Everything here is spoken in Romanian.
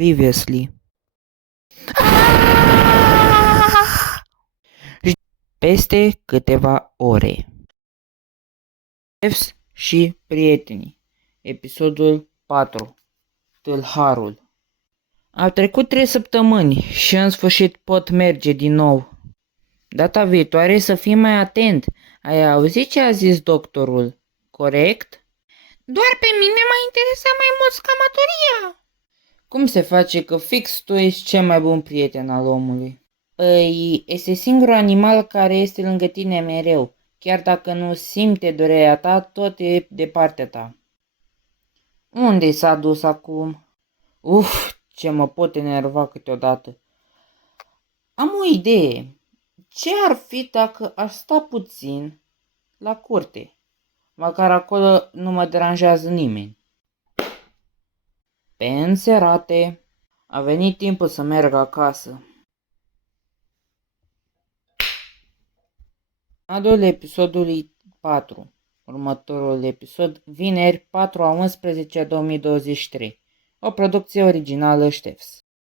Previously. Peste câteva ore. Chefs și prietenii. Episodul 4. Tâlharul. Au trecut 3 săptămâni și în sfârșit pot merge din nou. Data viitoare să fii mai atent. Ai auzit ce a zis doctorul, corect? Doar pe mine m-a interesat mai mult scamatoria. Cum se face că fix tu ești cel mai bun prieten al omului? Este singurul animal care este lângă tine mereu. Chiar dacă nu simte durerea ta, tot e de partea ta. Unde s-a dus acum? Ce mă pot enerva câteodată. Am o idee. Ce ar fi dacă aș sta puțin la curte? Măcar acolo nu mă deranjează nimeni. Pe înserate, a venit timpul să merg acasă. Adul episodului 4. Următorul episod, vineri 4/11/2023. O producție originală Ștefs.